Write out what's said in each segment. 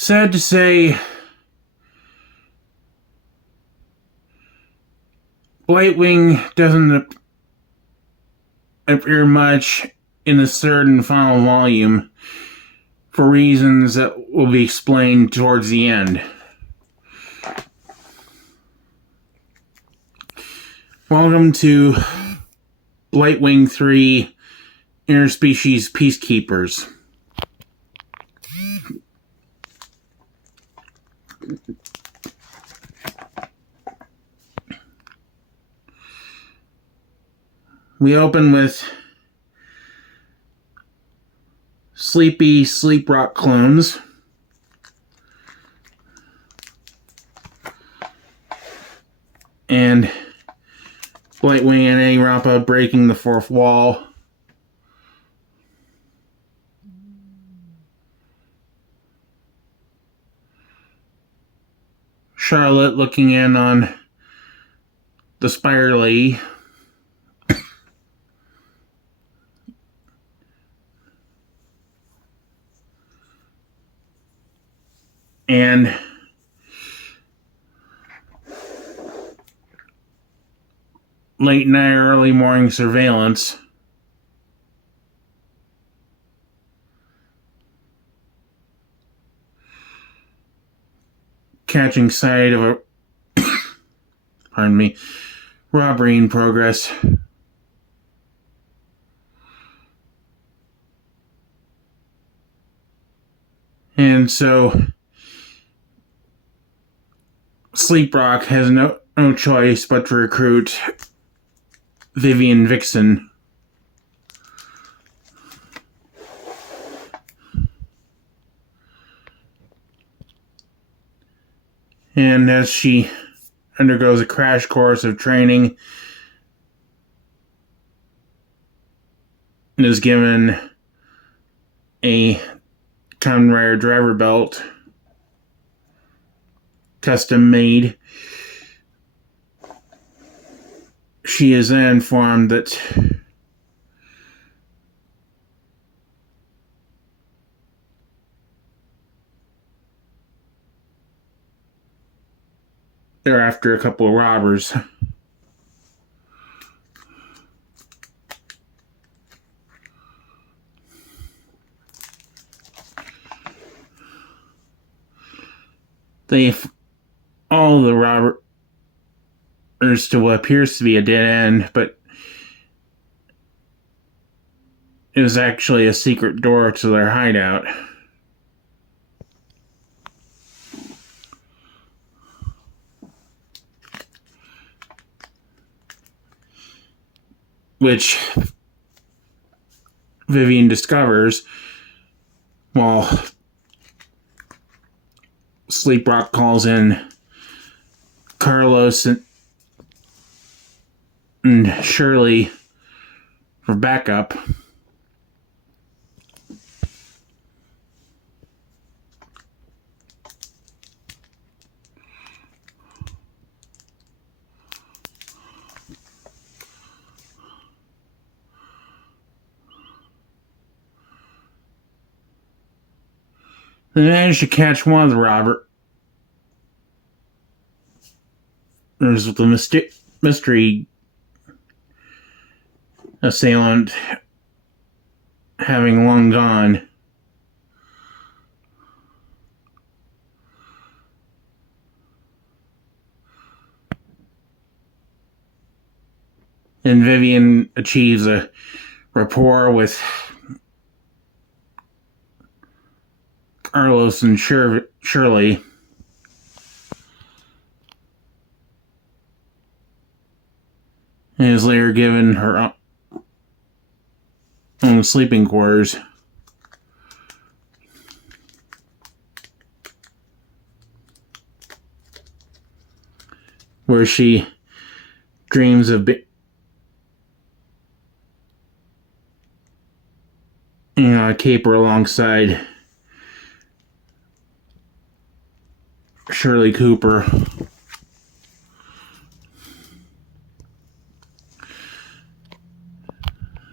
Sad to say, Blight-Wing doesn't appear much in the third and final volume for reasons that will be explained towards the end. Welcome to Blight-Wing 3 Interspecies Peacekeepers. We open with sleepy sleep rock clones. And Blight-Wing and A-Rampa breaking the fourth wall. Charlotte looking in on the Spider Lady. And late night, early morning surveillance. Catching sight of a robbery in progress. And so Sleep Rock has no choice but to recruit Vivian Vixen. And as she undergoes a crash course of training and is given a Kamen Rider driver belt, custom made, she is then informed that they're after a couple of robbers. All the robbers to what appears to be a dead end, but it was actually a secret door to their hideout. Which Vivian discovers while Sleep Rock calls in Carlos and Shirley for backup. They managed to catch one of the robbers. There's the mystery assailant having long gone. And Vivian achieves a rapport with Carlos and Shirley. And is later given her own sleeping quarters. Where she dreams of a caper alongside Shirley Cooper.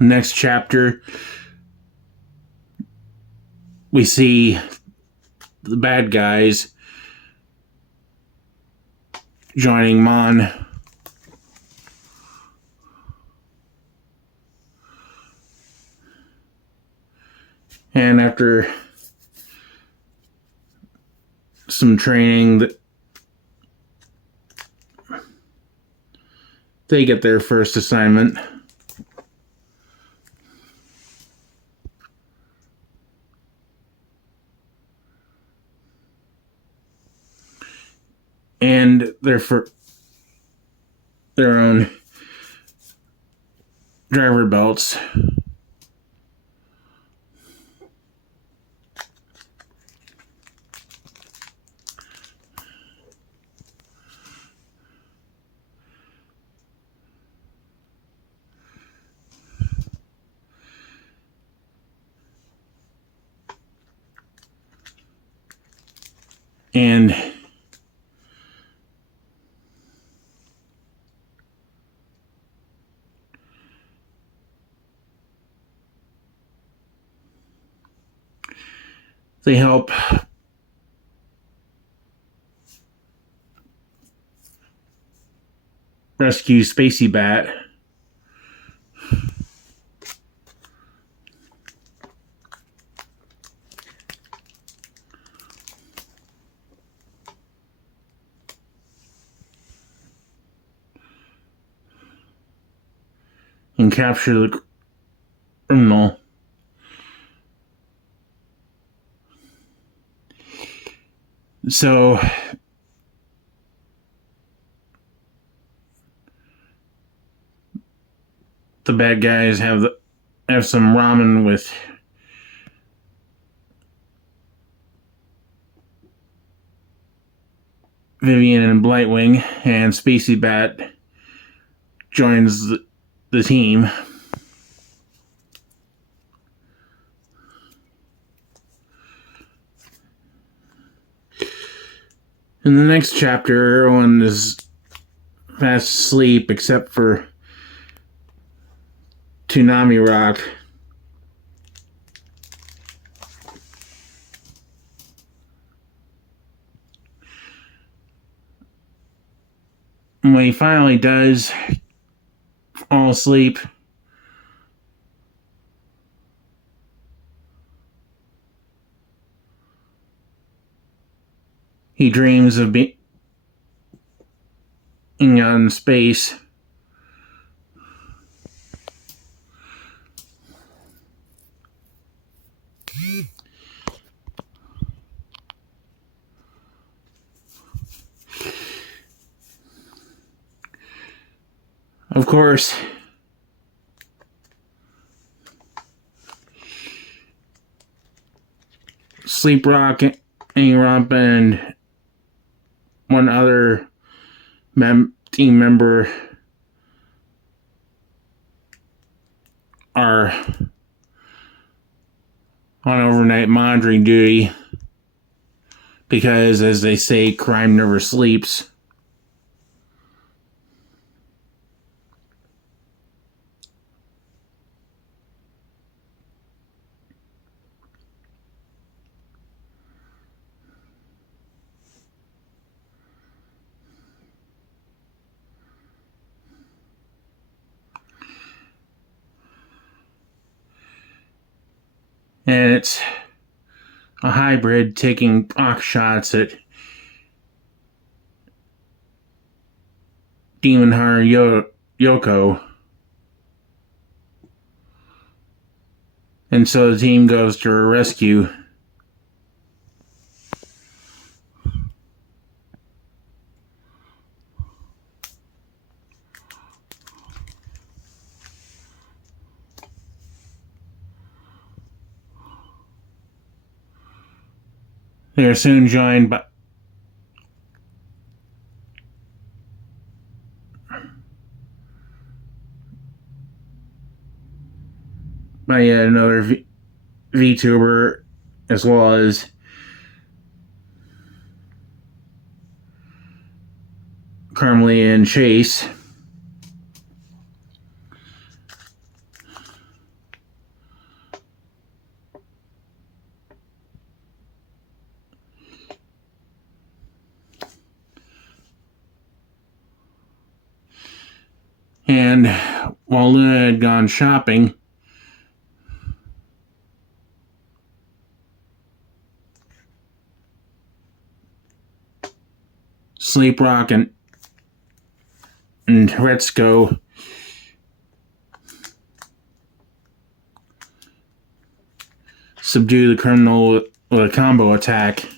Next chapter, we see the bad guys joining Mon. And after some training, they get their first assignment. And they're for their own driver belts. And they help rescue Spacey Bat. And capture the criminal. So the bad guys have some ramen with Vivian and Blight-Wing, and Spacey Bat joins the team. In the next chapter, everyone is fast asleep except for Tsunami Rock. And when he finally does fall asleep, he dreams of being out in space. Of course, Sleep Rock, A-Romp, and one other team member are on overnight monitoring duty because, as they say, crime never sleeps. And it's a hybrid taking box shots at Demon Hunter Yoko. And so the team goes to her rescue. They are soon joined by yet another VTuber, as well as Carmelie and Chase. And while Luna had gone shopping, Sleep Rock and Heretsko subdue the criminal with a combo attack,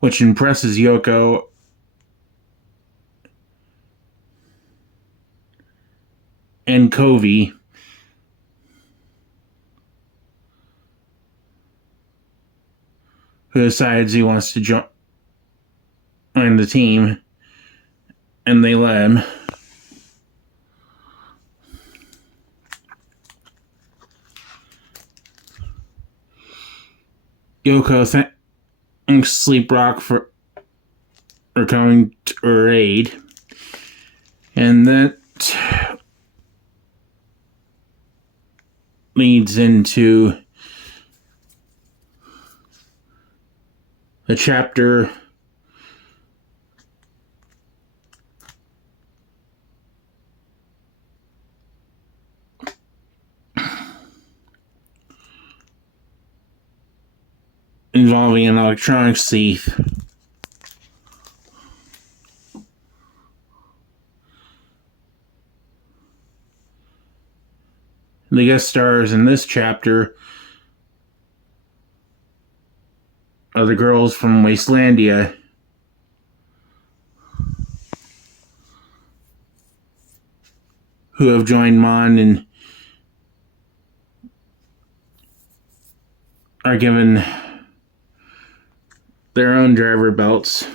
which impresses Yoko and Covey, who decides he wants to join the team, and they let him. Yoko thanks Sleep Rock for coming to her aid, and that leads into the chapter involving an electronics thief. The guest stars in this chapter are the girls from Wastelandia, who have joined Mon and are given their own driver belts.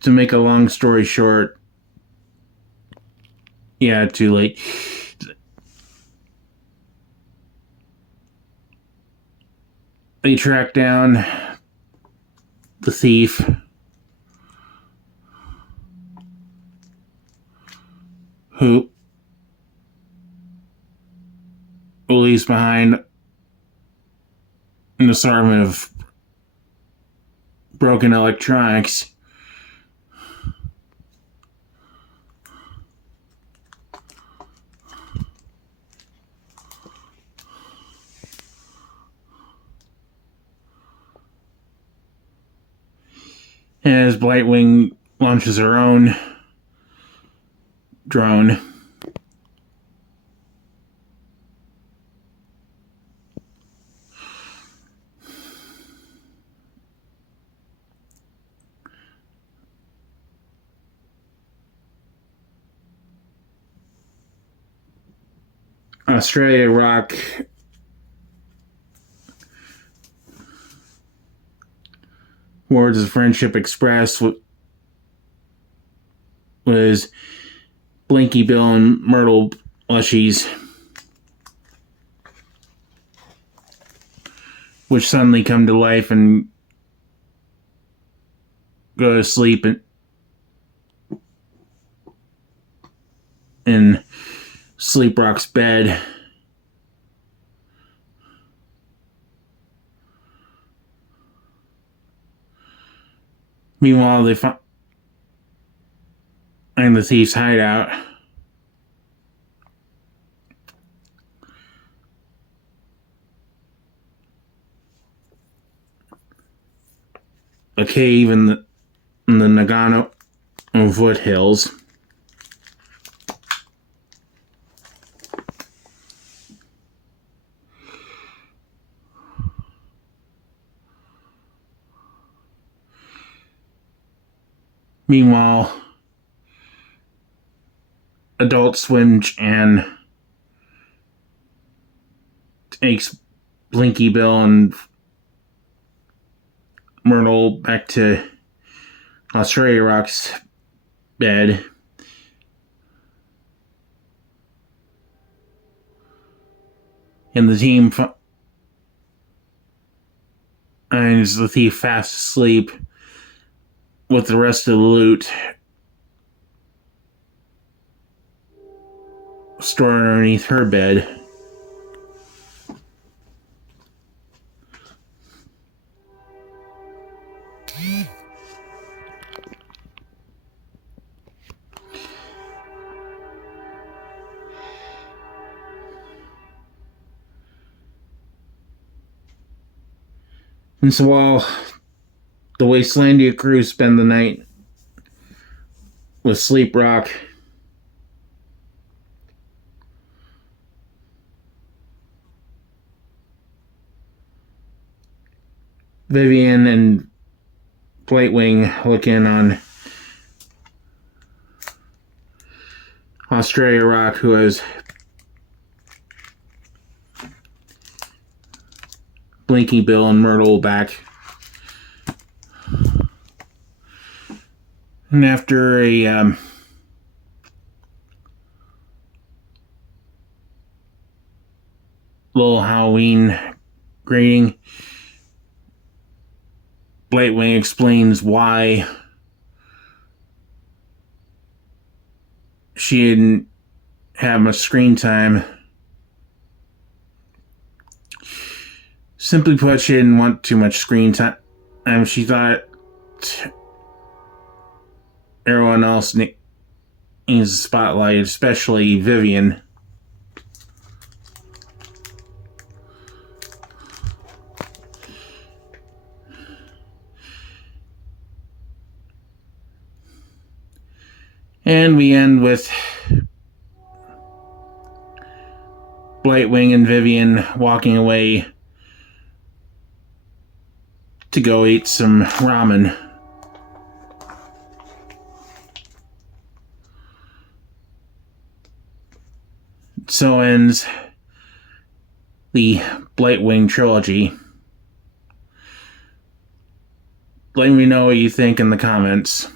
To make a long story short, yeah, too late. They track down the thief, who leaves behind an assortment of broken electronics. As Blight-Wing launches her own drone. Australia Rock words of friendship expressed was Blinky Bill and Myrtle plushies, which suddenly come to life and go to sleep in Sleep Rock's bed. Meanwhile, they find the thief's hideout. A cave in the Nagano foothills. Meanwhile, Adult Swim and takes Blinky Bill and Myrtle back to Australia Rock's bed. And the team finds the thief fast asleep with the rest of the loot stored underneath her bed. And so while the Wastelandia crew spend the night with Sleep Rock, Vivian and Blight-Wing look in on Australia Rock, who has Blinky Bill and Myrtle back. And after a little Halloween greeting, Blight-Wing explains why she didn't have much screen time. Simply put, she didn't want too much screen time. She thought everyone else needs the spotlight, especially Vivian. And we end with Blight-Wing and Vivian walking away to go eat some ramen. So ends the Blight-Wing trilogy. Let me know what you think in the comments.